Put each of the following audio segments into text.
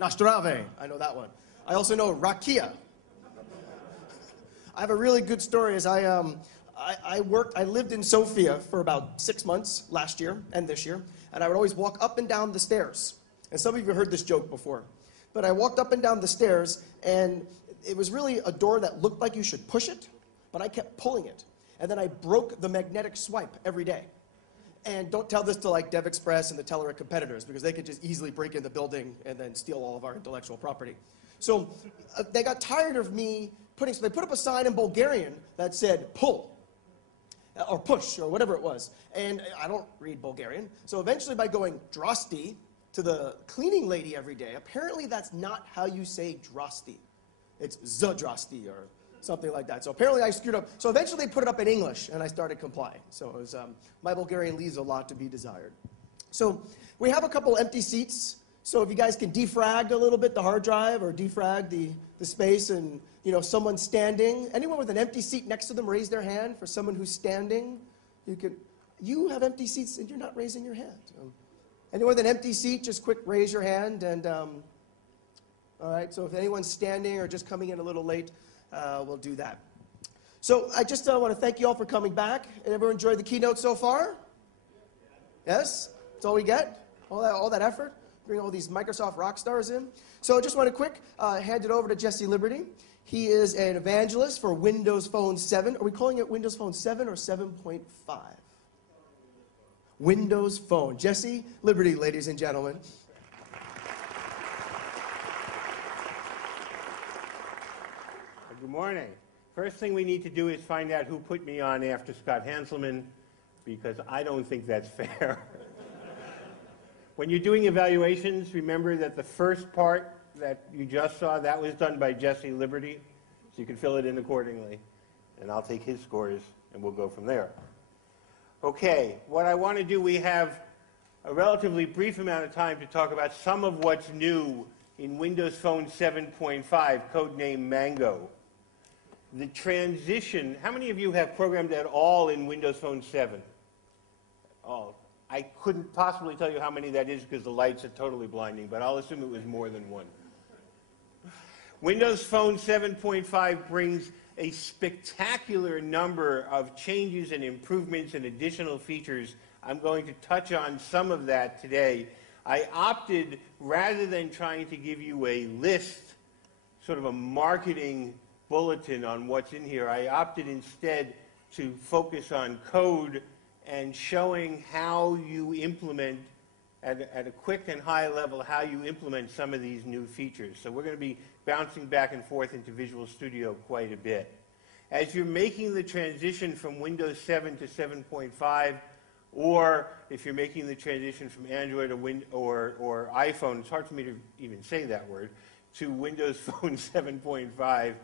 Nastrave, I know that one. I also know rakia. I have a really good story. I lived in Sofia for about 6 months last year and this year, and I would always walk up and down the stairs. And some of you have heard this joke before. But I walked up and down the stairs, and it was really a door that looked like you should push it, but I kept pulling it. And then I broke the magnetic swipe every day. And don't tell this to like DevExpress and the Telerik competitors, because they could just easily break in the building and then steal all of our intellectual property. So they got tired of me so they put up a sign in Bulgarian that said pull, or push, or whatever it was. And I don't read Bulgarian. So eventually by going drasti to the cleaning lady every day, apparently that's not how you say drasti. It's zdrasti or something like that. So apparently I screwed up. So eventually they put it up in English, and I started complying. So it was, my Bulgarian leaves a lot to be desired. So we have a couple empty seats. So if you guys can defrag a little bit the hard drive, or defrag the space, and someone standing. Anyone with an empty seat next to them, raise their hand. For someone who's standing, you have empty seats and you're not raising your hand. Anyone with an empty seat, just quick raise your hand. And all right, so if anyone's standing or just coming in a little late, we'll do that. So I just want to thank you all for coming back. And everyone enjoyed the keynote so far? Yes? That's all we get? All that effort? Bring all these Microsoft rock stars in? So I just want to quick hand it over to Jesse Liberty. He is an evangelist for Windows Phone 7. Are we calling it Windows Phone 7 or 7.5? Windows Phone. Jesse Liberty, ladies and gentlemen. Good morning. First thing we need to do is find out who put me on after Scott Hanselman, because I don't think that's fair. When you're doing evaluations, remember that the first part that you just saw, that was done by Jesse Liberty, so you can fill it in accordingly. And I'll take his scores, and we'll go from there. Okay, what I want to do, we have a relatively brief amount of time to talk about some of what's new in Windows Phone 7.5, codename Mango. The transition, how many of you have programmed at all in Windows Phone 7? Oh, I couldn't possibly tell you how many that is because the lights are totally blinding, but I'll assume it was more than one. Windows Phone 7.5 brings a spectacular number of changes and improvements and additional features. I'm going to touch on some of that today. I opted, rather than trying to give you a list, sort of a marketing bulletin on what's in here, I opted instead to focus on code and showing how you implement, at a quick and high level, how you implement some of these new features. So we're going to be bouncing back and forth into Visual Studio quite a bit. As you're making the transition from Windows 7 to 7.5, or if you're making the transition from Android or iPhone, it's hard for me to even say that word, to Windows Phone 7.5,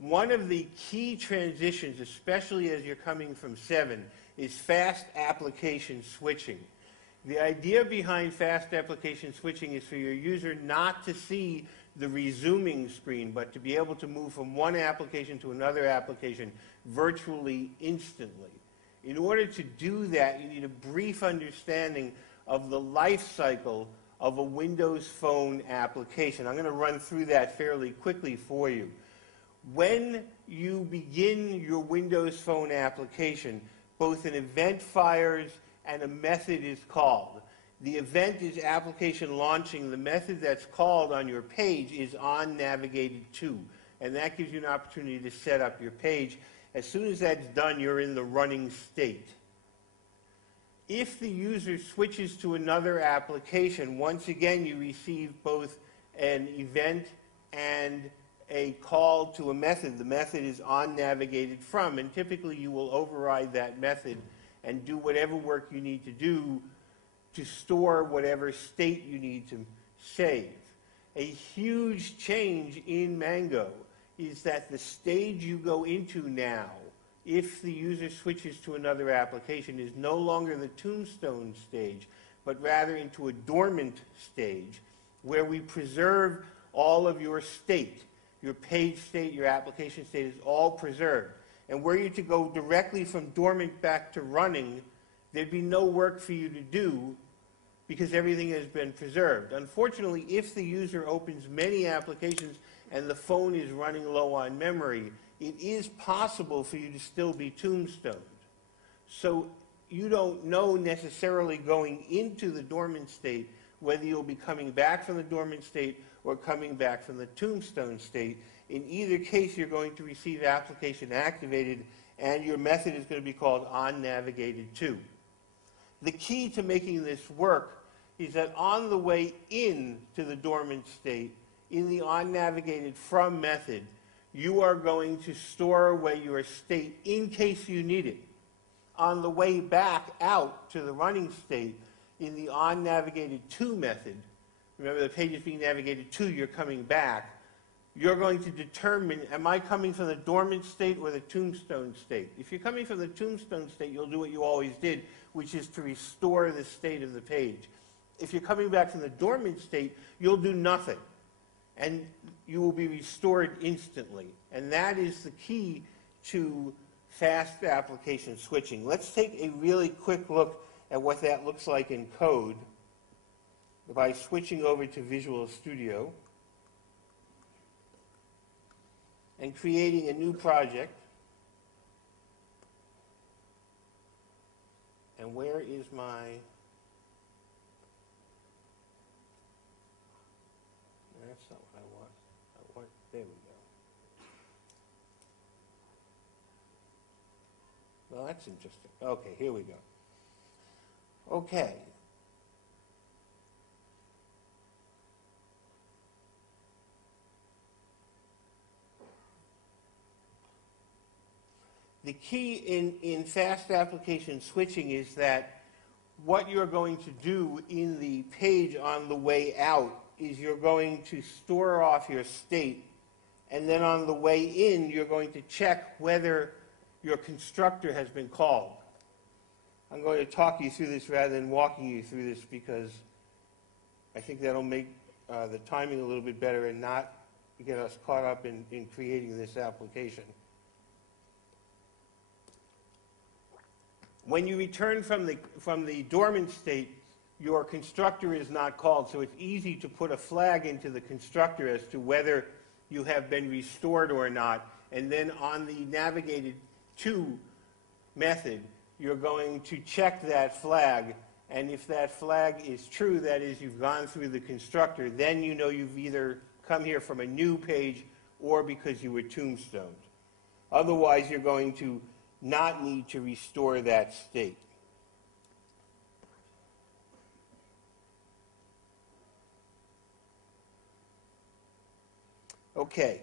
one of the key transitions, especially as you're coming from 7, is fast application switching. The idea behind fast application switching is for your user not to see the resuming screen, but to be able to move from one application to another application virtually instantly. In order to do that, you need a brief understanding of the life cycle of a Windows Phone application. I'm going to run through that fairly quickly for you. When you begin your Windows Phone application, both an event fires and a method is called. The event is application launching. The method that's called on your page is onNavigated_to, and that gives you an opportunity to set up your page. As soon as that's done, you're in the running state. If the user switches to another application, once again you receive both an event and a call to a method. The method is onNavigated_from, and typically you will override that method and do whatever work you need to do to store whatever state you need to save. A huge change in Mango is that the stage you go into now, if the user switches to another application, is no longer the tombstone stage, but rather into a dormant stage where we preserve all of your state. Your page state, your application state is all preserved. And were you to go directly from dormant back to running, there'd be no work for you to do because everything has been preserved. Unfortunately, if the user opens many applications and the phone is running low on memory, it is possible for you to still be tombstoned. So you don't know necessarily going into the dormant state whether you'll be coming back from the dormant state or coming back from the tombstone state. In either case, you're going to receive application activated, and your method is going to be called onNavigated2. The key to making this work is that on the way in to the dormant state, in the onNavigated_from method, you are going to store away your state in case you need it. On the way back out to the running state, in the onNavigated_to method, remember the page is being navigated to, you're coming back, you're going to determine, am I coming from the dormant state or the tombstone state? If you're coming from the tombstone state, you'll do what you always did, which is to restore the state of the page. If you're coming back from the dormant state, you'll do nothing, and you will be restored instantly. And that is the key to fast application switching. Let's take a really quick look at what that looks like in code by switching over to Visual Studio and creating a new project. And where is my... That's not what I want. There we go. Well, that's interesting. Okay, here we go. Okay. The key in fast application switching is that what you're going to do in the page on the way out is you're going to store off your state, and then on the way in, you're going to check whether your constructor has been called. I'm going to talk you through this rather than walking you through this because I think that'll make the timing a little bit better and not get us caught up in creating this application. When you return from the dormant state, your constructor is not called, so it's easy to put a flag into the constructor as to whether you have been restored or not, and then on the navigated to method, you're going to check that flag, and if that flag is true, that is, you've gone through the constructor, then you know you've either come here from a new page or because you were tombstoned. Otherwise, you're going to not need to restore that state. Okay,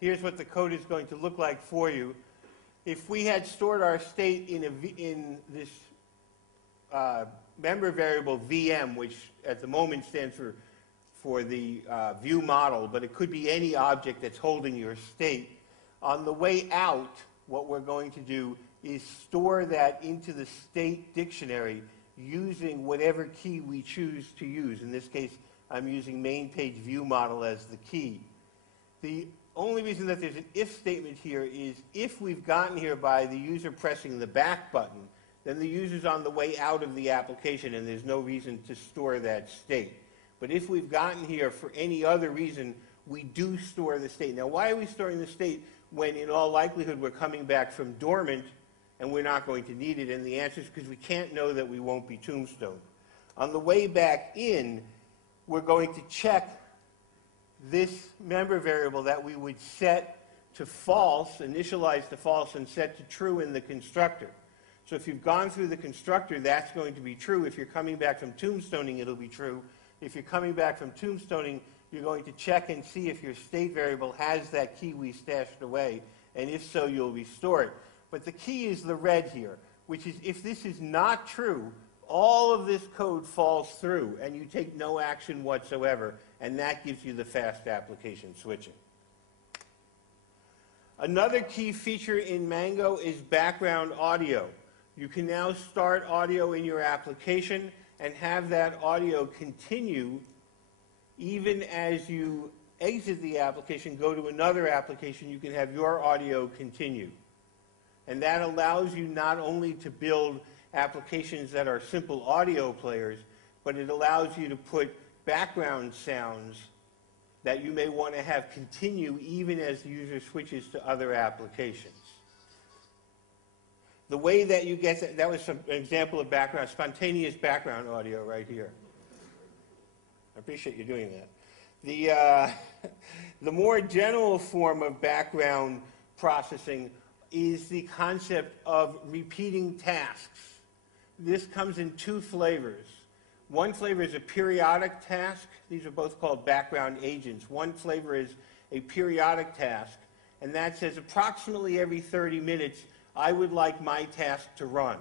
here's what the code is going to look like for you. If we had stored our state in this member variable VM, which at the moment stands for the view model, but it could be any object that's holding your state, on the way out, what we're going to do is store that into the state dictionary using whatever key we choose to use. In this case, I'm using main page view model as the key. The only reason that there's an if statement here is if we've gotten here by the user pressing the back button, then the user's on the way out of the application and there's no reason to store that state. But if we've gotten here for any other reason, we do store the state. Now, why are we storing the state when in all likelihood we're coming back from dormant and we're not going to need it? And the answer is because we can't know that we won't be tombstoned. On the way back in, we're going to check this member variable that we would set to false, initialize to false, and set to true in the constructor. So if you've gone through the constructor, that's going to be true. If you're coming back from tombstoning, it'll be true. If you're coming back from tombstoning, you're going to check and see if your state variable has that key we stashed away, and if so, you'll restore it. But the key is the red here, which is if this is not true, all of this code falls through, and you take no action whatsoever, and that gives you the fast application switching. Another key feature in Mango is background audio. You can now start audio in your application and have that audio continue even as you exit the application, go to another application, you can have your audio continue. And that allows you not only to build applications that are simple audio players, but it allows you to put background sounds that you may want to have continue even as the user switches to other applications. The way that you get that was an example of background, spontaneous background audio right here. I appreciate you doing that. The more general form of background processing is the concept of repeating tasks. This comes in two flavors. One flavor is a periodic task. These are both called background agents. One flavor is a periodic task, and that says approximately every 30 minutes, I would like my task to run.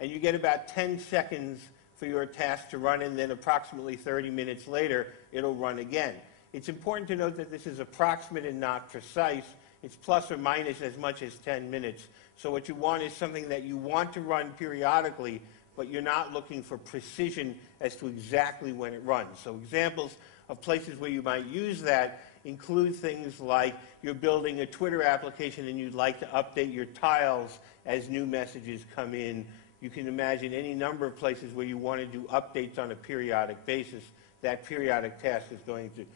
And you get about 10 seconds for your task to run, and then approximately 30 minutes later, it'll run again. It's important to note that this is approximate and not precise. It's plus or minus as much as 10 minutes. So what you want is something that you want to run periodically, but you're not looking for precision as to exactly when it runs. So examples of places where you might use that include things like you're building a Twitter application and you'd like to update your tiles as new messages come in. You can imagine any number of places where you want to do updates on a periodic basis. That periodic task is going to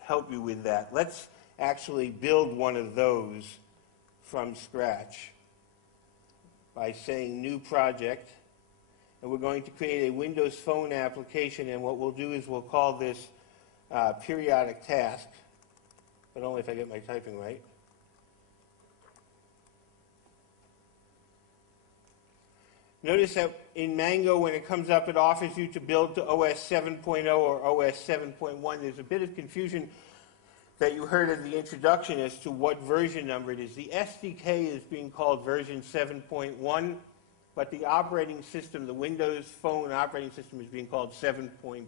help you with that. Let's actually build one of those from scratch by saying new project. And we're going to create a Windows Phone application, and what we'll do is we'll call this periodic task, but only if I get my typing right. Notice that in Mango, when it comes up, it offers you to build to OS 7.0 or OS 7.1. There's a bit of confusion that you heard at the introduction as to what version number it is. The SDK is being called version 7.1, but the operating system, the Windows Phone operating system, is being called 7.5.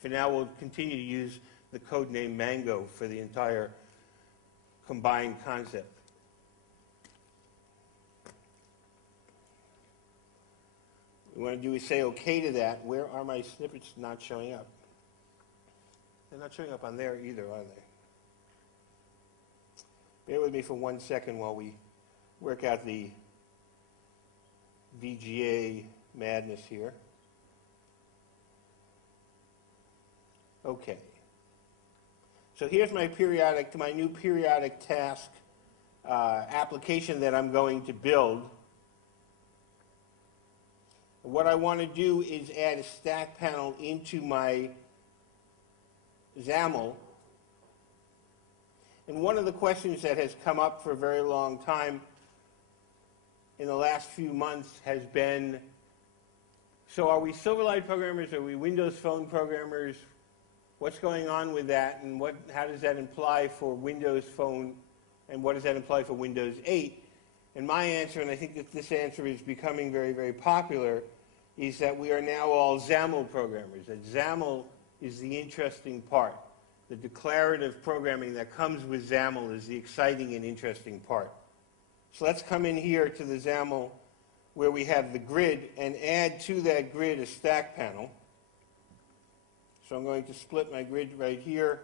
For now, we'll continue to use the code name Mango for the entire combined concept. What we want to do is say OK to that. Where are my snippets not showing up? They're not showing up on there either, are they? Bear with me for 1 second while we work out the VGA madness here. Okay. So here's my new periodic task application that I'm going to build. What I want to do is add a stack panel into my XAML. And one of the questions that has come up for a very long time in the last few months has been, so are we Silverlight programmers? Are we Windows Phone programmers? What's going on with that? And how does that imply for Windows Phone? And what does that imply for Windows 8? And my answer, and I think that this answer is becoming very, very popular, is that we are now all XAML programmers. That XAML is the interesting part. The declarative programming that comes with XAML is the exciting and interesting part. So let's come in here to the XAML where we have the grid and add to that grid a stack panel. So I'm going to split my grid right here,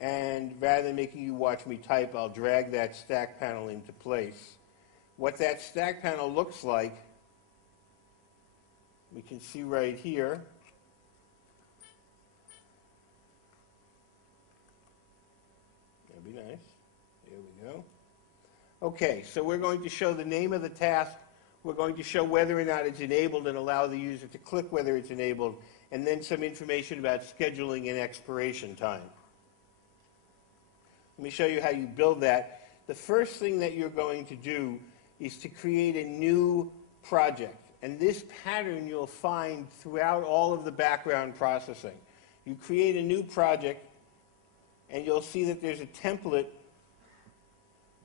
and rather than making you watch me type, I'll drag that stack panel into place. What that stack panel looks like, we can see right here. That'd be nice. There we go. Okay, so we're going to show the name of the task. We're going to show whether or not it's enabled and allow the user to click whether it's enabled, and then some information about scheduling and expiration time. Let me show you how you build that. The first thing that you're going to do is to create a new project. And this pattern you'll find throughout all of the background processing. You create a new project, and you'll see that there's a template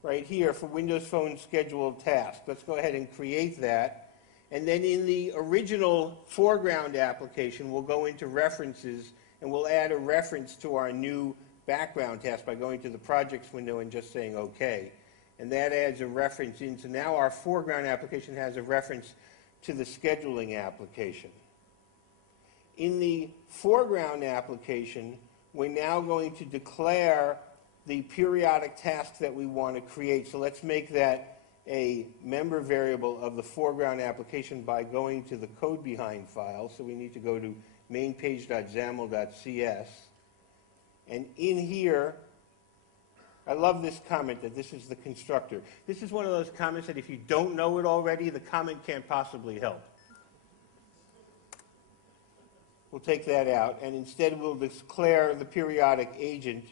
right here for Windows Phone scheduled task. Let's go ahead and create that. And then in the original foreground application, we'll go into references, and we'll add a reference to our new background task by going to the projects window and just saying OK. And that adds a reference in. So now our foreground application has a reference to the scheduling application. In the foreground application, we're now going to declare the periodic task that we want to create. So let's make that a member variable of the foreground application by going to the code behind file. So we need to go to mainpage.xaml.cs. And in here, I love this comment that this is the constructor. This is one of those comments that if you don't know it already, the comment can't possibly help. We'll take that out, and instead we'll declare the periodic agent.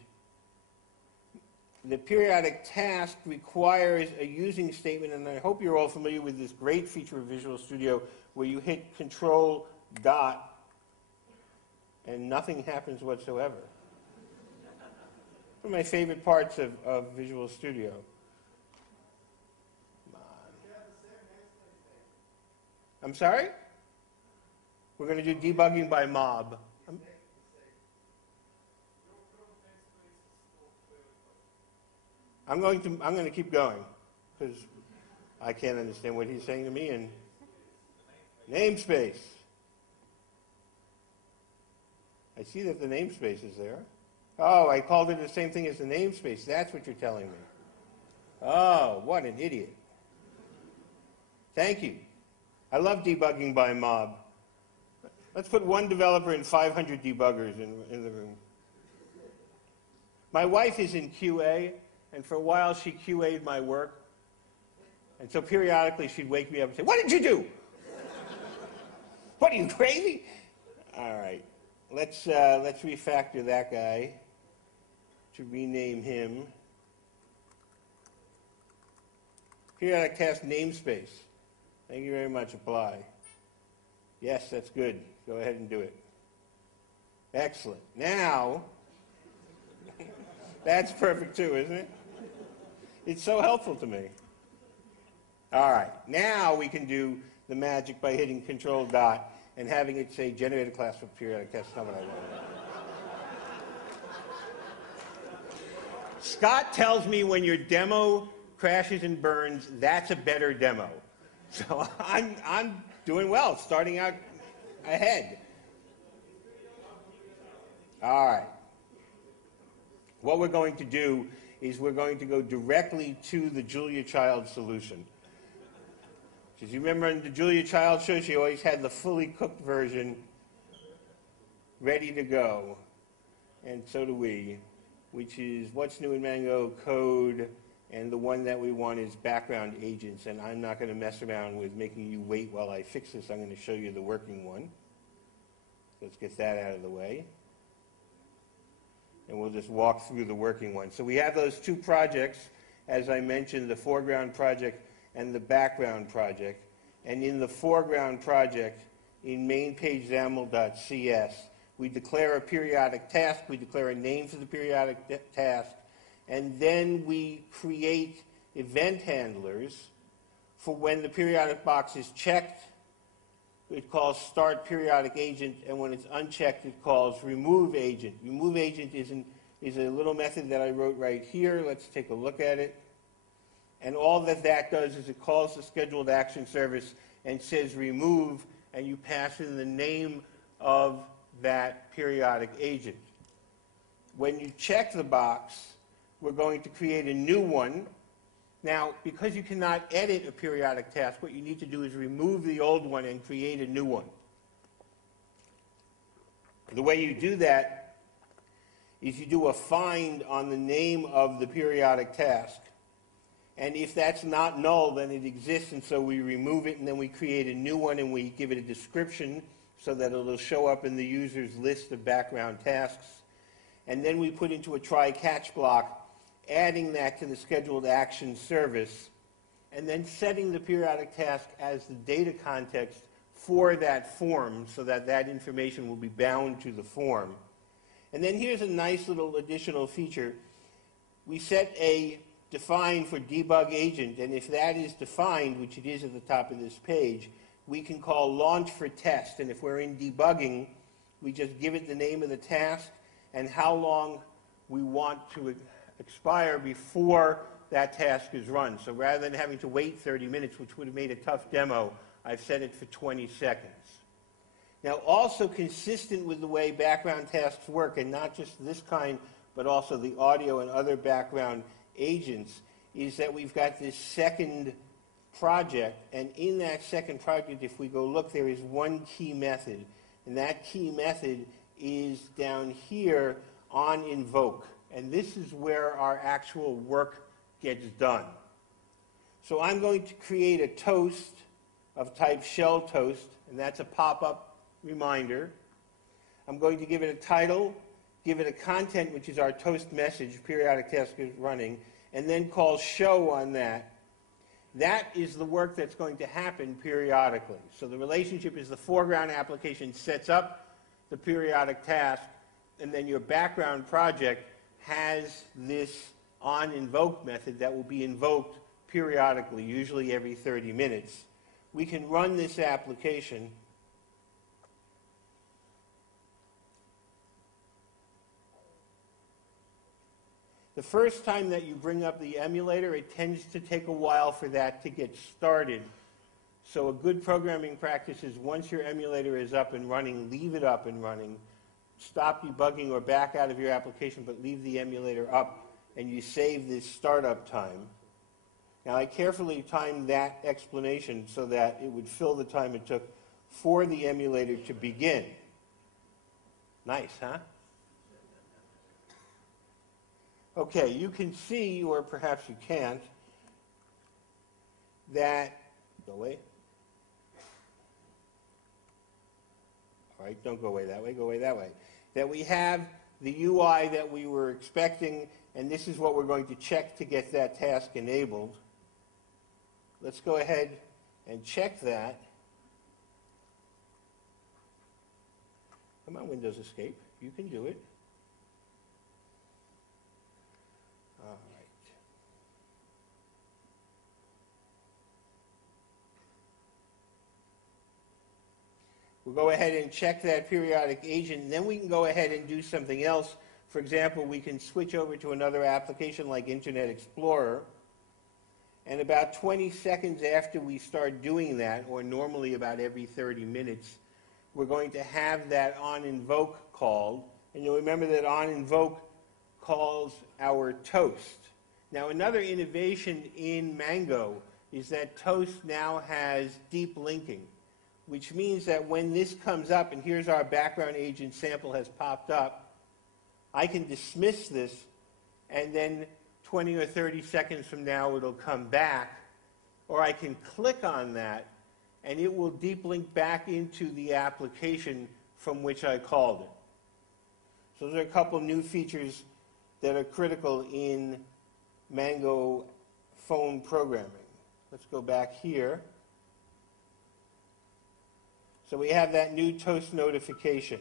The periodic task requires a using statement, and I hope you're all familiar with this great feature of Visual Studio where you hit Control dot and nothing happens whatsoever. One of my favorite parts of Visual Studio. Come on. I'm sorry? We're going to do debugging by mob. I'm going to keep going because I can't understand what he's saying to me. And namespace. I see that the namespace is there. Oh, I called it the same thing as the namespace. That's what you're telling me. Oh, what an idiot. Thank you. I love debugging by mob. Let's put one developer and 500 debuggers in the room. My wife is in QA, and for a while she QA'd my work. And so periodically she'd wake me up and say, "What did you do? What, are you crazy?" All right. Let's refactor that guy to rename him. Periodic task namespace. Thank you very much. Apply. Yes, that's good. Go ahead and do it. Excellent. Now, that's perfect too, isn't it? It's so helpful to me. All right. Now we can do the magic by hitting Control dot and having it say generate a class for periodic test. That's not what I want. Scott tells me when your demo crashes and burns, that's a better demo. So I'm doing well, starting out ahead. All right. What we're going to do is we're going to go directly to the Julia Child solution. Because you remember in the Julia Child show, she always had the fully cooked version ready to go. And so do we, which is what's new in Mango, code, and the one that we want is background agents. And I'm not going to mess around with making you wait while I fix this. I'm going to show you the working one. Let's get that out of the way. And we'll just walk through the working one. So we have those two projects, as I mentioned, the foreground project and the background project. And in the foreground project, in mainpage.xaml.cs, we declare a periodic task, we declare a name for the periodic task, and then we create event handlers for when the periodic box is checked, it calls start periodic agent, and when it's unchecked, it calls remove agent. Remove agent is a little method that I wrote right here. Let's take a look at it. And all that does is it calls the scheduled action service and says remove, and you pass in the name of that periodic agent. When you check the box, we're going to create a new one. Now, because you cannot edit a periodic task, what you need to do is remove the old one and create a new one. The way you do that is you do a find on the name of the periodic task. And if that's not null, then it exists, and so we remove it, and then we create a new one, and we give it a description so that it'll show up in the user's list of background tasks. And then we put into a try-catch block, adding that to the scheduled action service, and then setting the periodic task as the data context for that form so that that information will be bound to the form. And then here's a nice little additional feature. We set a define for debug agent, and if that is defined, which it is at the top of this page, we can call launch for test, and if we're in debugging, we just give it the name of the task and how long we want to expire before that task is run. So rather than having to wait 30 minutes, which would have made a tough demo, I've set it for 20 seconds. Now, also consistent with the way background tasks work, and not just this kind, but also the audio and other background agents, is that we've got this second project, and in that second project, if we go look, there is one key method, and that key method is down here on invoke, and this is where our actual work gets done. So I'm going to create a toast of type shell toast, and that's a pop-up reminder. I'm going to give it a title, give it a content, which is our toast message, periodic task is running, and then call show on that. That is the work that's going to happen periodically. So the relationship is the foreground application sets up the periodic task, and then your background project has this onInvoke method that will be invoked periodically, usually every 30 minutes. We can run this application. The first time that you bring up the emulator, it tends to take a while for that to get started. So a good programming practice is once your emulator is up and running, leave it up and running. Stop debugging or back out of your application, but leave the emulator up, and you save this startup time. Now, I carefully timed that explanation so that it would fill the time it took for the emulator to begin. Nice, huh? Okay, you can see, or perhaps you can't, that, go away. All right, don't go away that way, go away that way. That we have the UI that we were expecting, and this is what we're going to check to get that task enabled. Let's go ahead and check that. Come on, Windows Escape. You can do it. All right. We'll go ahead and check that periodic agent, and then we can go ahead and do something else. For example, we can switch over to another application like Internet Explorer. And about 20 seconds after we start doing that, or normally about every 30 minutes, we're going to have that onInvoke called. And you'll remember that onInvoke calls our toast. Now, another innovation in Mango is that toast now has deep linking, which means that when this comes up, and here's our background agent sample has popped up, I can dismiss this, and then 20 or 30 seconds from now it'll come back, or I can click on that and it will deep link back into the application from which I called it. So there are a couple new features that are critical in Mango phone programming. Let's go back here. So we have that new toast notification.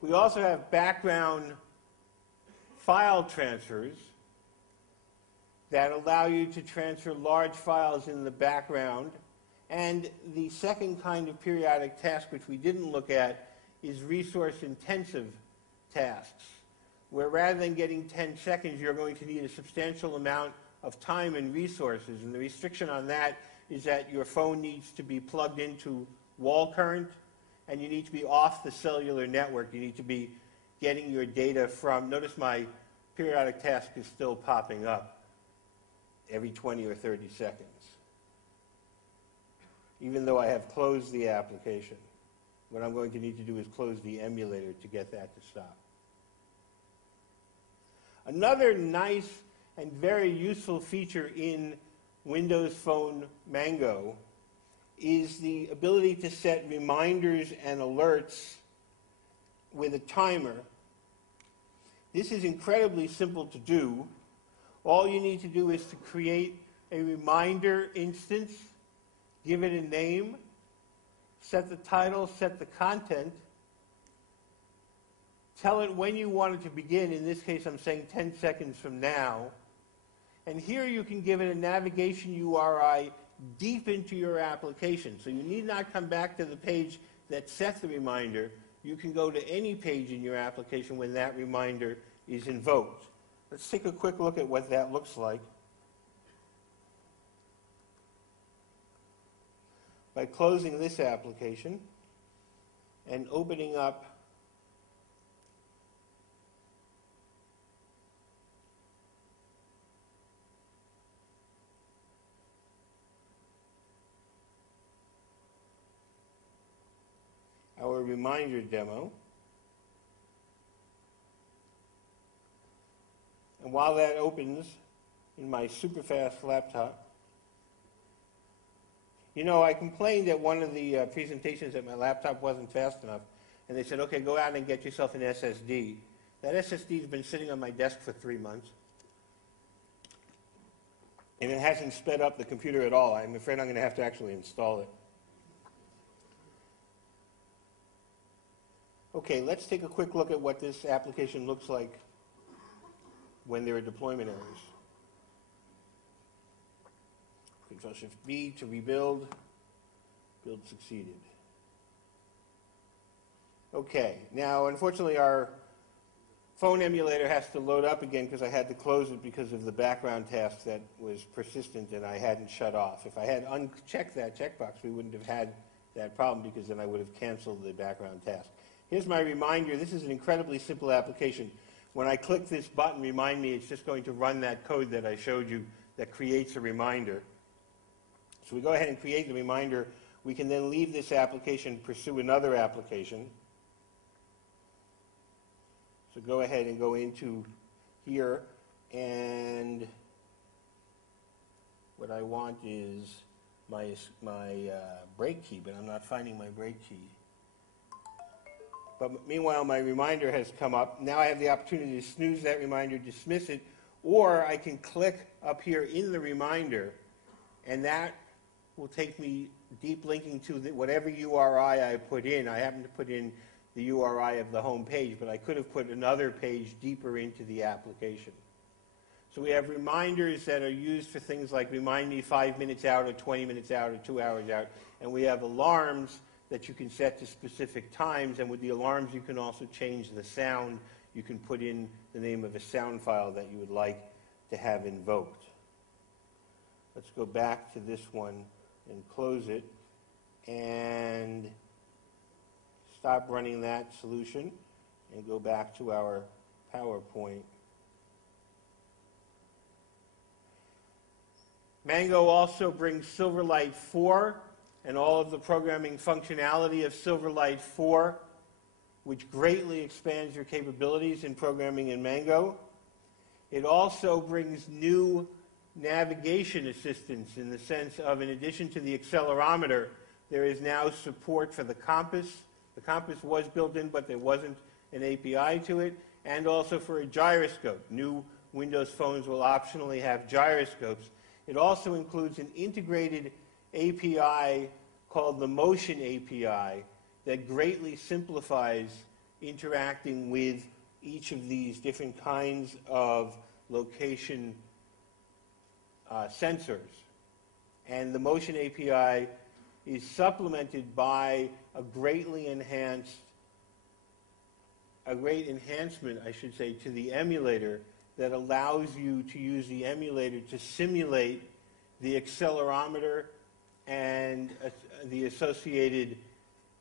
We also have background file transfers that allow you to transfer large files in the background. And the second kind of periodic task, which we didn't look at, is resource-intensive tasks, where rather than getting 10 seconds, you're going to need a substantial amount of time and resources. And the restriction on that is that your phone needs to be plugged into wall current, and you need to be off the cellular network. You need to be getting your data from, notice my periodic task is still popping up every 20 or 30 seconds, even though I have closed the application. What I'm going to need to do is close the emulator to get that to stop. Another nice and very useful feature in Windows Phone Mango is the ability to set reminders and alerts with a timer. This is incredibly simple to do. All you need to do is to create a reminder instance, give it a name, set the title, set the content, tell it when you want it to begin. In this case, I'm saying 10 seconds from now. And here you can give it a navigation URI deep into your application. So you need not come back to the page that set the reminder. You can go to any page in your application when that reminder is invoked. Let's take a quick look at what that looks like. By closing this application and opening up our reminder demo. And while that opens in my super fast laptop, you know, I complained at one of the presentations that my laptop wasn't fast enough, and they said, okay, go out and get yourself an SSD. That SSD has been sitting on my desk for 3 months, and it hasn't sped up the computer at all. I'm afraid I'm going to have to actually install it. Okay, let's take a quick look at what this application looks like when there are deployment errors. Control-Shift-B to rebuild. Build succeeded. Okay, now unfortunately our phone emulator has to load up again because I had to close it because of the background task that was persistent and I hadn't shut off. If I had unchecked that checkbox, we wouldn't have had that problem because then I would have canceled the background task. Here's my reminder. This is an incredibly simple application. When I click this button, Remind Me, it's just going to run that code that I showed you that creates a reminder. So we go ahead and create the reminder. We can then leave this application, pursue another application. So go ahead and go into here, and what I want is my break key, but I'm not finding my break key. But meanwhile, my reminder has come up. Now I have the opportunity to snooze that reminder, dismiss it, or I can click up here in the reminder, and that will take me deep linking to whatever URI I put in. I happen to put in the URI of the home page, but I could have put another page deeper into the application. So we have reminders that are used for things like remind me 5 minutes out or 20 minutes out or 2 hours out, and we have alarms that you can set to specific times, and with the alarms you can also change the sound. You can put in the name of a sound file that you would like to have invoked. Let's go back to this one and close it and stop running that solution and go back to our PowerPoint. Mango also brings Silverlight 4 and all of the programming functionality of Silverlight 4, which greatly expands your capabilities in programming in Mango. It also brings new navigation assistance in the sense of, in addition to the accelerometer, there is now support for the compass. The compass was built in, but there wasn't an API to it, and also for a gyroscope. New Windows phones will optionally have gyroscopes. It also includes an integrated API called the Motion API that greatly simplifies interacting with each of these different kinds of location sensors. And the Motion API is supplemented by a great enhancement, I should say, to the emulator that allows you to use the emulator to simulate the accelerometer and the associated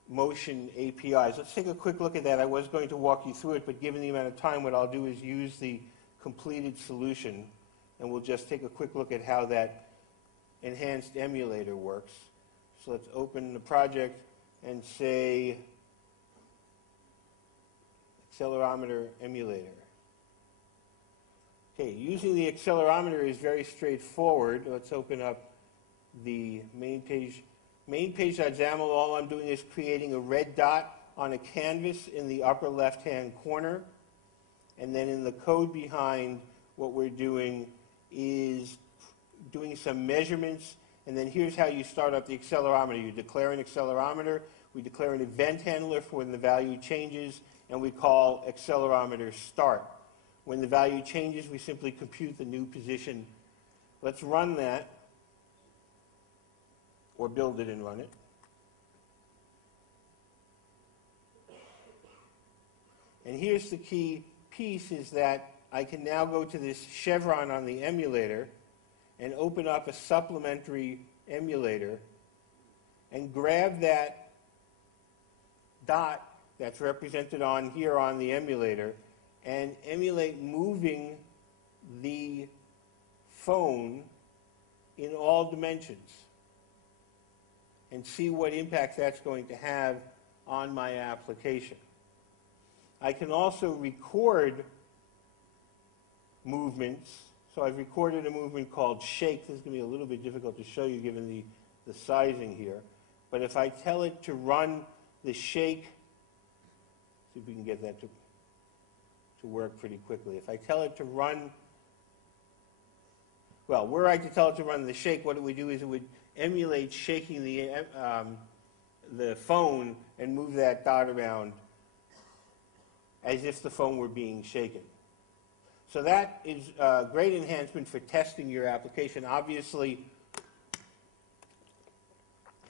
motion APIs. Let's take a quick look at that. I was going to walk you through it, but given the amount of time, what I'll do is use the completed solution, and we'll just take a quick look at how that enhanced emulator works. So let's open the project and say accelerometer emulator. Okay, using the accelerometer is very straightforward. Let's open up the main page. Main.page.xaml, all I'm doing is creating a red dot on a canvas in the upper left-hand corner. And then in the code behind, what we're doing is doing some measurements. And then here's how you start up the accelerometer. You declare an accelerometer. We declare an event handler for when the value changes, and we call accelerometer start. When the value changes, we simply compute the new position. Let's run that, or build it and run it. And here's the key piece, is that I can now go to this chevron on the emulator and open up a supplementary emulator and grab that dot that's represented on here on the emulator and emulate moving the phone in all dimensions and see what impact that's going to have on my application. I can also record movements. So I've recorded a movement called shake. This is going to be a little bit difficult to show you given the sizing here. But if I tell it to run the shake, see if we can get that to work pretty quickly. If I tell it to run, well, were I to tell it to run the shake, what it would do is it would emulate shaking the phone and move that dot around as if the phone were being shaken. So that is a great enhancement for testing your application. Obviously,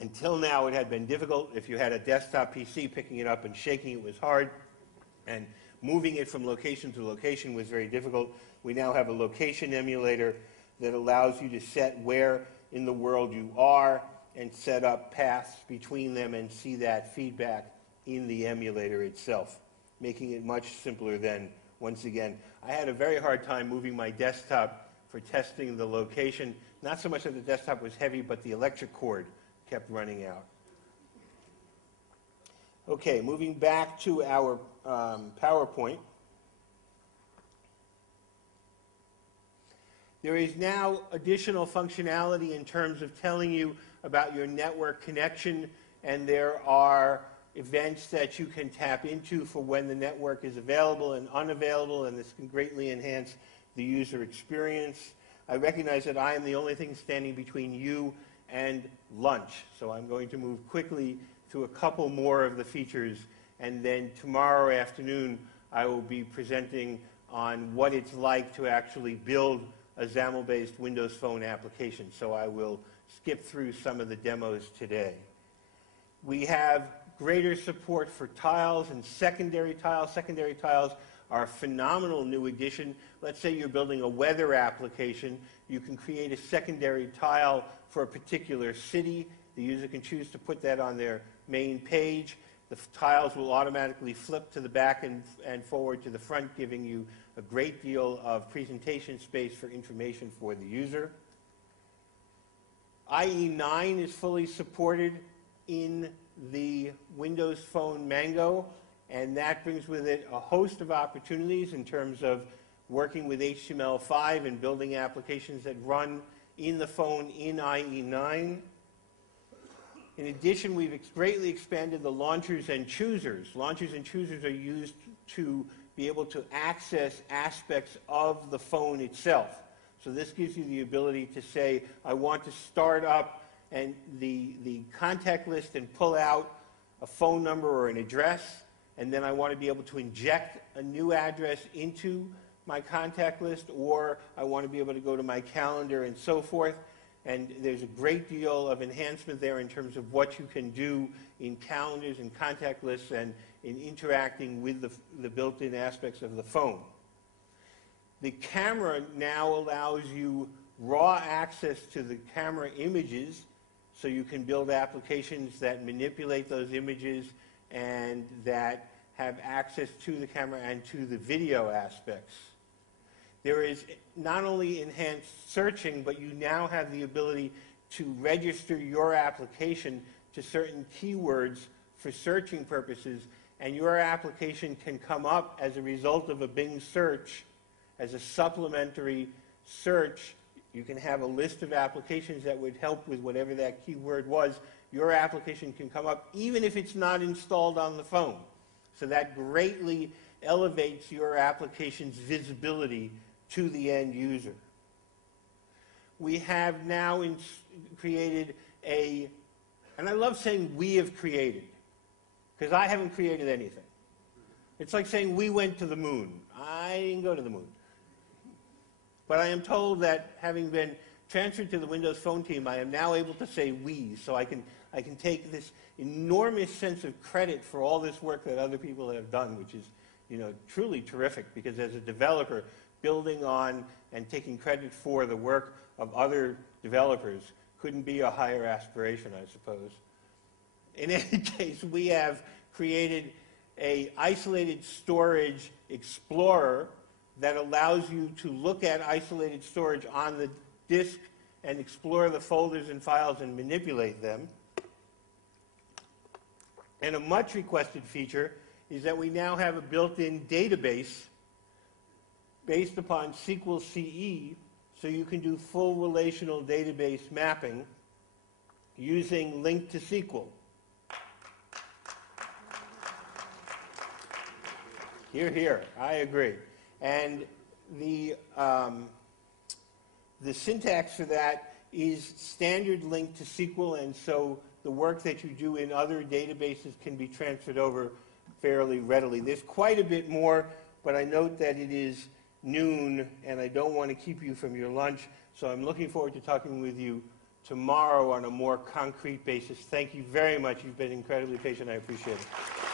until now it had been difficult. If you had a desktop PC, picking it up and shaking it was hard, and moving it from location to location was very difficult. We now have a location emulator that allows you to set where in the world you are and set up paths between them and see that feedback in the emulator itself, making it much simpler than, once again, I had a very hard time moving my desktop for testing the location. Not so much that the desktop was heavy, but the electric cord kept running out. Okay, moving back to our PowerPoint. There is now additional functionality in terms of telling you about your network connection, and there are events that you can tap into for when the network is available and unavailable, and this can greatly enhance the user experience. I recognize that I am the only thing standing between you and lunch, so I'm going to move quickly through a couple more of the features, and then tomorrow afternoon I will be presenting on what it's like to actually build a XAML-based Windows Phone application, so I will skip through some of the demos today. We have greater support for tiles and secondary tiles. Secondary tiles are a phenomenal new addition. Let's say you're building a weather application. You can create a secondary tile for a particular city. The user can choose to put that on their main page. The tiles will automatically flip to the back and forward to the front, giving you a great deal of presentation space for information for the user. IE9 is fully supported in the Windows Phone Mango, and that brings with it a host of opportunities in terms of working with HTML5 and building applications that run in the phone in IE9. In addition, we've greatly expanded the launchers and choosers. Launchers and choosers are used to be able to access aspects of the phone itself. So this gives you the ability to say, I want to start up and the contact list and pull out a phone number or an address, and then I want to be able to inject a new address into my contact list, or I want to be able to go to my calendar and so forth. And there's a great deal of enhancement there in terms of what you can do in calendars and contact lists and in interacting with the built-in aspects of the phone. The camera now allows you raw access to the camera images, so you can build applications that manipulate those images and that have access to the camera and to the video aspects. There is not only enhanced searching, but you now have the ability to register your application to certain keywords for searching purposes, and your application can come up as a result of a Bing search as a supplementary search. You can have a list of applications that would help with whatever that keyword was. Your application can come up even if it's not installed on the phone. So that greatly elevates your application's visibility to the end user. We have now created and I love saying we have created, because I haven't created anything. It's like saying we went to the moon. I didn't go to the moon. But I am told that having been transferred to the Windows Phone team, I am now able to say we, so I can take this enormous sense of credit for all this work that other people have done, which is, truly terrific, because as a developer, building on and taking credit for the work of other developers couldn't be a higher aspiration, I suppose. In any case, we have created an isolated storage explorer that allows you to look at isolated storage on the disk and explore the folders and files and manipulate them. And a much requested feature is that we now have a built-in database based upon SQL CE, so you can do full relational database mapping using link to SQL. Hear, hear. I agree. And the syntax for that is standard link to SQL, and so the work that you do in other databases can be transferred over fairly readily. There's quite a bit more, but I note that it is noon, and I don't want to keep you from your lunch, so I'm looking forward to talking with you tomorrow on a more concrete basis. Thank you very much. You've been incredibly patient. I appreciate it.